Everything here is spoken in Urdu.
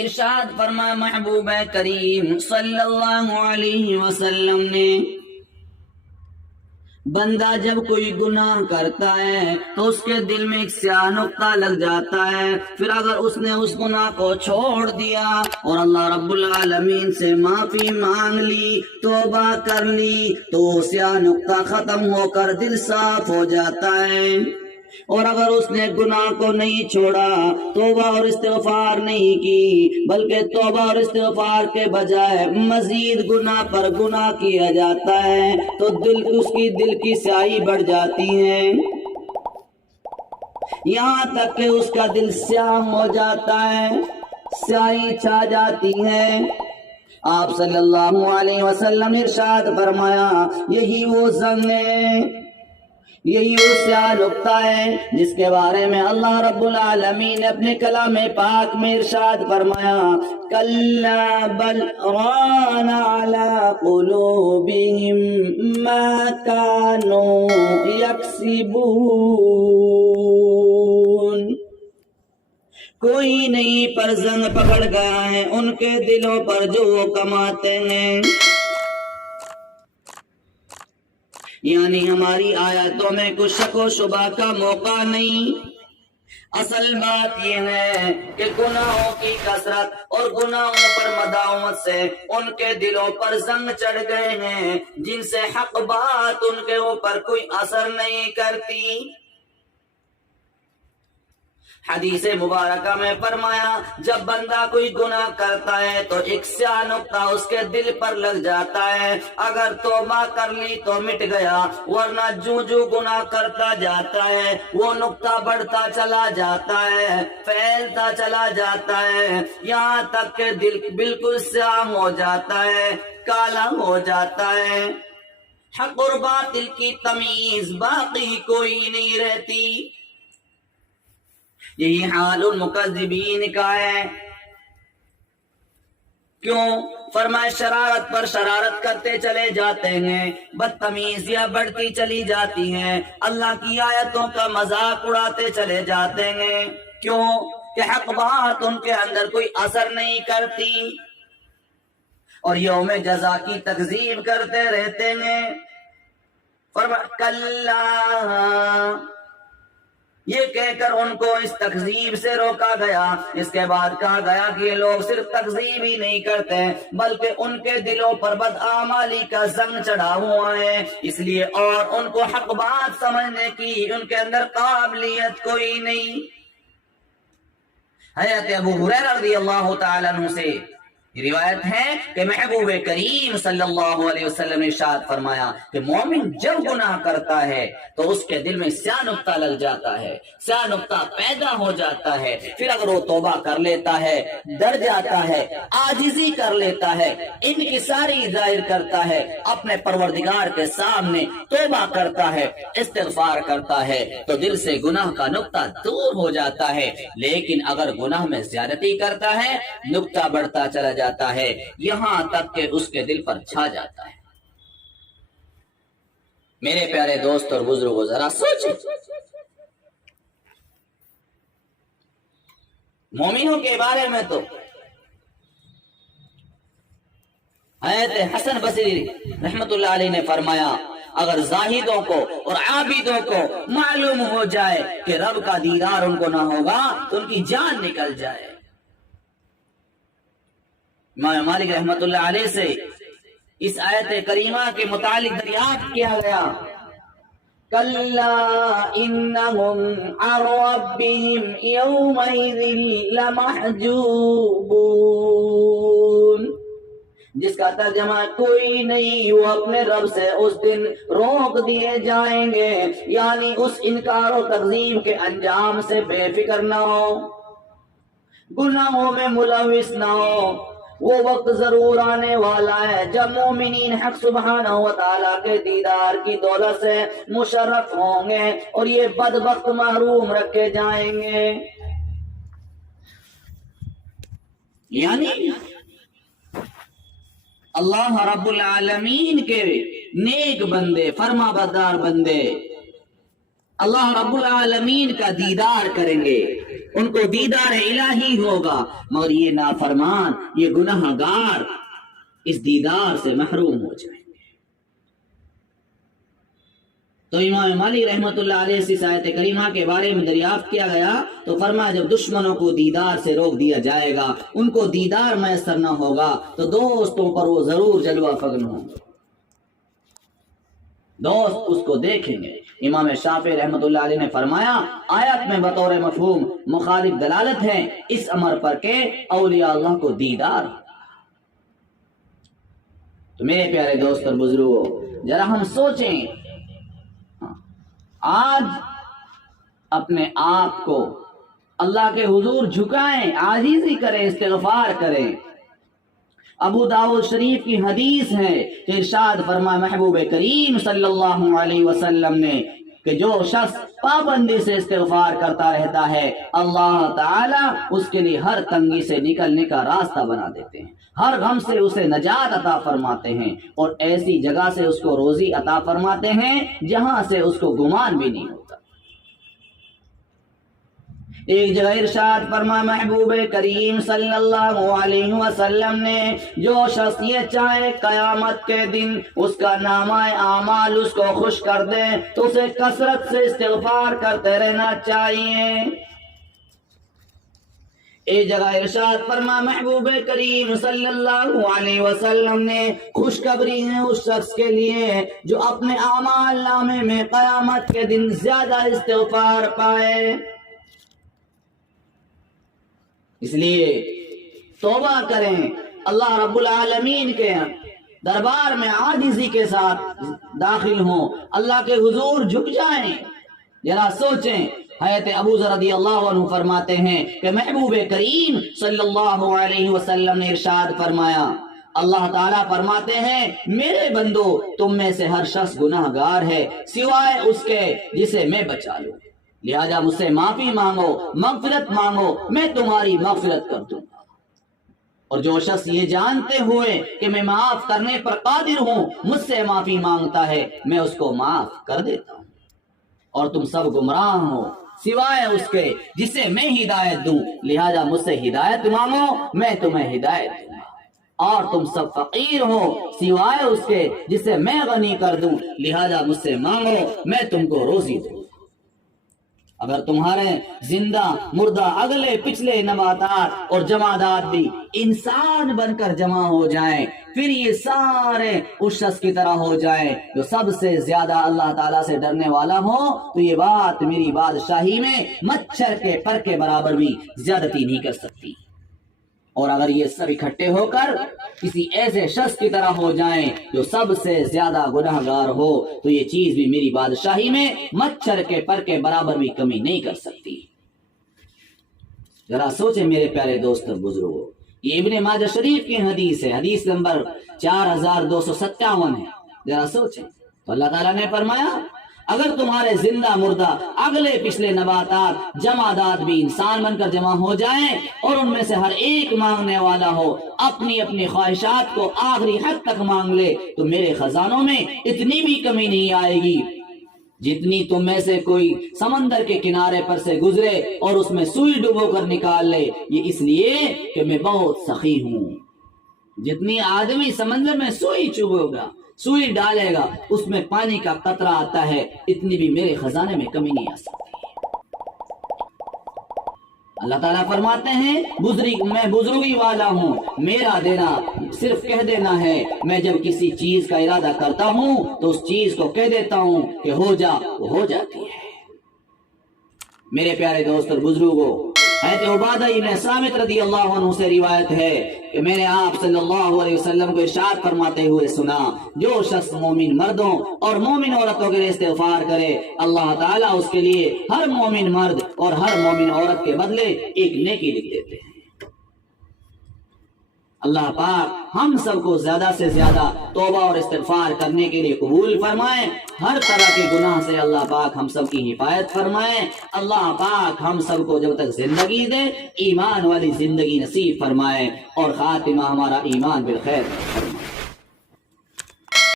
ارشاد فرمایا محبوب کریم صلی اللہ علیہ وسلم نے، بندہ جب کوئی گناہ کرتا ہے تو اس کے دل میں ایک سیاہ نقطہ لگ جاتا ہے، پھر اگر اس نے اس گناہ کو چھوڑ دیا اور اللہ رب العالمین سے معافی مانگ لی، توبہ کر لی، تو سیاہ نقطہ ختم ہو کر دل صاف ہو جاتا ہے۔ اور اگر اس نے گناہ کو نہیں چھوڑا، توبہ اور استغفار نہیں کی، بلکہ توبہ اور استغفار کے بجائے مزید گناہ پر گناہ کیا جاتا ہے، تو اس کی دل کی سیاہی بڑھ جاتی ہے، یہاں تک کہ اس کا دل سیاہ ہو جاتا ہے، سیاہی چھا جاتی ہے۔ آپ صلی اللہ علیہ وسلم نے ارشاد فرمایا، یہی وہ زنگ ہے، یہی وہ سیاہ نقطہ ہے جس کے بارے میں اللہ رب العالمین نے اپنے کلام پاک میں ارشاد فرمایا، کلا بل ران علی قلوبہم ما کانوا یکسبون، کوئی نہیں پر زنگ پکڑ گیا ہے ان کے دلوں پر جو وہ کماتے ہیں۔ یعنی ہماری آیاتوں میں کچھ شک و شبہ کا موقع نہیں، اصل بات یہ ہے کہ گناہوں کی کثرت اور گناہوں پر مداومت سے ان کے دلوں پر زنگ چڑھ گئے ہیں، جن سے حق بات ان کے اوپر کوئی اثر نہیں کرتی۔ حدیث مبارکہ میں فرمایا، جب بندہ کوئی گناہ کرتا ہے تو ایک سیاہ نقطہ اس کے دل پر لگ جاتا ہے، اگر توبہ کر لی تو مٹ گیا، ورنہ جو گناہ کرتا جاتا ہے وہ نقطہ بڑھتا چلا جاتا ہے، پھیلتا چلا جاتا ہے، یہاں تک کہ دل بالکل سیاہ ہو جاتا ہے، کالا ہو جاتا ہے، حق اور باطل کی تمیز باقی کوئی نہیں رہتی۔ یہی حال المکذبین کا ہے۔ کیوں؟ فرمائے شرارت پر شرارت کرتے چلے جاتے ہیں، بدتمیزیاں بڑھتی چلی جاتی ہیں، اللہ کی آیتوں کا مذاق اڑاتے چلے جاتے ہیں۔ کیوں؟ کہ حق بات ان کے اندر کوئی اثر نہیں کرتی، اور یوم جزا کی تکذیب کرتے رہتے ہیں۔ فرمایا کلا، یہ کہہ کر ان کو اس تکذیب سے روکا گیا۔ اس کے بعد کہا گیا کہ یہ لوگ صرف تکذیب ہی نہیں کرتے بلکہ ان کے دلوں پر بدعمالی کا زنگ چڑھا ہوا ہے، اس لیے اور ان کو حق بات سمجھنے کی ان کے اندر قابلیت کوئی نہیں۔ حضرت ابو ہریرہ رضی اللہ تعالیٰ عنہ سے روایت ہے کہ محبوب کریم صلی اللہ علیہ وسلم نے ارشاد فرمایا کہ مومن جب گناہ کرتا ہے تو اس کے دل میں سیاہ نقطہ لگ جاتا ہے، سیاہ نقطہ پیدا ہو جاتا ہے، پھر اگر وہ توبہ کر لیتا ہے، ڈر جاتا ہے، عاجزی کر لیتا ہے، انکساری ظاہر کرتا ہے، اپنے پروردگار کے سامنے توبہ کرتا ہے، استغفار کرتا ہے، تو دل سے گناہ کا نقطہ دور ہو جاتا ہے۔ لیکن اگر گناہ میں زیادتی کرتا ہے، نقطہ بڑھتا چلا جاتا ہے، یہاں تک کہ اس کے دل پر چھا جاتا ہے۔ میرے پیارے دوست اور بزرگوں، ذرا سوچیں، مومنوں کے بارے میں تو حضرت حسن بصری رحمت اللہ علیہ نے فرمایا، اگر زاہدوں کو اور عابدوں کو معلوم ہو جائے کہ رب کا دیدار ان کو نہ ہوگا تو ان کی جان نکل جائے۔ امام مالک رحمت اللہ علیہ سے اس آیت کریمہ کے متعلق دریافت کیا گیا، کلا انہم عن ربہم یومئذ لمحجوبون، جس کا ترجمہ کوئی نہیں، وہ اپنے رب سے اس دن روک دیے جائیں گے، یعنی اس انکار و تکذیب کے انجام سے بے فکر نہ ہو، گناہوں میں ملوث نہ ہو۔ وہ وقت ضرور آنے والا ہے جب مومنین حق سبحانہ و تعالیٰ کے دیدار کی دولت سے مشرف ہوں گے اور یہ بدبخت محروم رکھے جائیں گے۔ یعنی اللہ رب العالمین کے نیک بندے، فرما بردار بندے اللہ رب العالمین کا دیدار کریں گے، ان کو دیدار الہی ہوگا، مگر یہ نافرمان، یہ گناہگار اس دیدار سے محروم ہو جائیں گے۔ تو امام مالک رحمۃ اللہ علیہ سے آیت کریمہ کے بارے میں دریافت کیا گیا تو فرمایا جب دشمنوں کو دیدار سے روک دیا جائے گا، ان کو دیدار میسر نہ ہوگا تو دوستوں پر وہ ضرور جلوہ فگن ہوں گے، دوست اس کو دیکھیں گے۔ امام شافعی رحمۃ اللہ علیہ نے فرمایا آیت میں بطور مفہوم مخالف دلالت ہے اس امر پر کہ اولیاء اللہ کو دیدار۔ تو میرے پیارے دوست اور بزرگوں، ذرا ہم سوچیں، آج اپنے آپ کو اللہ کے حضور جھکائیں، عاجزی کریں، استغفار کریں۔ ابو داؤد شریف کی حدیث ہے کہ ارشاد فرمایا محبوب کریم صلی اللہ علیہ وسلم نے کہ جو شخص پابندی سے استغفار کرتا رہتا ہے اللہ تعالیٰ اس کے لیے ہر تنگی سے نکلنے کا راستہ بنا دیتے ہیں، ہر غم سے اسے نجات عطا فرماتے ہیں، اور ایسی جگہ سے اس کو روزی عطا فرماتے ہیں جہاں سے اس کو گمان بھی نہیں ہوتا۔ ایک جگہ ارشاد فرما محبوب کریم صلی اللہ علیہ وسلم نے جو شخص یہ چاہے قیامت کے دن اس کا نامہ اعمال اس کو خوش کر دے تو اسے کثرت سے استغفار کرتے رہنا چاہیے۔ ایک جگہ ارشاد فرما محبوب کریم صلی اللہ علیہ وسلم نے خوشخبری ہے اس شخص کے لیے جو اپنے اعمال نامے میں قیامت کے دن زیادہ استغفار پائے۔ اس لیے توبہ کریں، اللہ رب العالمین کے دربار میں عاجزی کے ساتھ داخل ہوں، اللہ کے حضور جھک جائیں۔ ذرا سوچیں، حضرت ابو ذر رضی اللہ عنہ فرماتے ہیں کہ محبوب کریم صلی اللہ علیہ وسلم نے ارشاد فرمایا، اللہ تعالیٰ فرماتے ہیں میرے بندو تم میں سے ہر شخص گناہگار ہے سوائے اس کے جسے میں بچا لوں، لہذا مجھ سے معافی مانگو، مغفرت مانگو، میں تمہاری مغفرت کر دوں گا۔ اور جو شخص یہ جانتے ہوئے کہ میں معاف کرنے پر قادر ہوں مجھ سے معافی مانگتا ہے میں اس کو معاف کر دیتا ہوں۔ اور تم سب گمراہ ہو سوائے اس کے جسے میں ہدایت دوں، لہذا مجھ سے ہدایت مانگو، میں تمہیں ہدایت دوں گا۔ اور تم سب فقیر ہو سوائے اس کے جسے میں غنی کر دوں، لہذا مجھ سے مانگو، میں تم کو روزی دوں۔ اگر تمہارے زندہ مردہ اگلے پچھلے نباتات اور جمادات بھی انسان بن کر جمع ہو جائیں، پھر یہ سارے اس شخص کی طرح ہو جائیں جو سب سے زیادہ اللہ تعالیٰ سے ڈرنے والا ہو، تو یہ بات میری بادشاہی میں مچھر کے پر کے برابر بھی زیادتی نہیں کر سکتی۔ اور اگر یہ سب اکٹھے ہو کر کسی ایسے شخص کی طرح ہو جائیں جو سب سے زیادہ گناہگار ہو، تو یہ چیز بھی میری بادشاہی میں مچھر کے پر کے برابر بھی کمی نہیں کر سکتی۔ ذرا سوچیں میرے پیارے دوست اور بزرگوں، یہ ابن ماجہ شریف کی حدیث ہے، حدیث نمبر 4257 ہے۔ ذرا سوچیں، تو اللہ تعالیٰ نے فرمایا اگر تمہارے زندہ مردہ اگلے پچھلے نباتات جمادات بھی انسان بن کر جمع ہو جائیں اور ان میں سے ہر ایک مانگنے والا ہو اپنی اپنی خواہشات کو آخری حد تک مانگ لے، تو میرے خزانوں میں اتنی بھی کمی نہیں آئے گی جتنی تم میں سے کوئی سمندر کے کنارے پر سے گزرے اور اس میں سوئی ڈبو کر نکال لے، یہ اس لیے کہ میں بہت سخی ہوں۔ جتنی آدمی سمندر میں سوئی چبھے گا، سوئی ڈالے گا، اس میں پانی کا قطرہ آتا ہے، اتنی بھی میرے خزانے میں کمی نہیں آ سکتی۔ اللہ تعالیٰ فرماتے ہیں میں بزرگی والا ہوں، میرا دینا صرف کہہ دینا ہے، میں جب کسی چیز کا ارادہ کرتا ہوں تو اس چیز کو کہہ دیتا ہوں کہ ہو جا، وہ ہو جاتی ہے۔ میرے پیارے دوست اور بزرگوں، حضرت عبادہ ابن صامت رضی اللہ عنہ سے روایت ہے کہ میں نے آپ صلی اللہ علیہ وسلم کو ارشاد فرماتے ہوئے سنا، جو شخص مومن مردوں اور مومن عورتوں کے لیے استغفار کرے اللہ تعالیٰ اس کے لیے ہر مومن مرد اور ہر مومن عورت کے بدلے ایک نیکی لکھ دیتے ہیں۔ اللہ پاک ہم سب کو زیادہ سے زیادہ توبہ اور استغفار کرنے کے لیے قبول فرمائیں، ہر طرح کے گناہ سے اللہ پاک ہم سب کی حفاظت فرمائیں۔ اللہ پاک ہم سب کو جب تک زندگی دے ایمان والی زندگی نصیب فرمائے اور خاتمہ ہمارا ایمان بالخیر فرمائے۔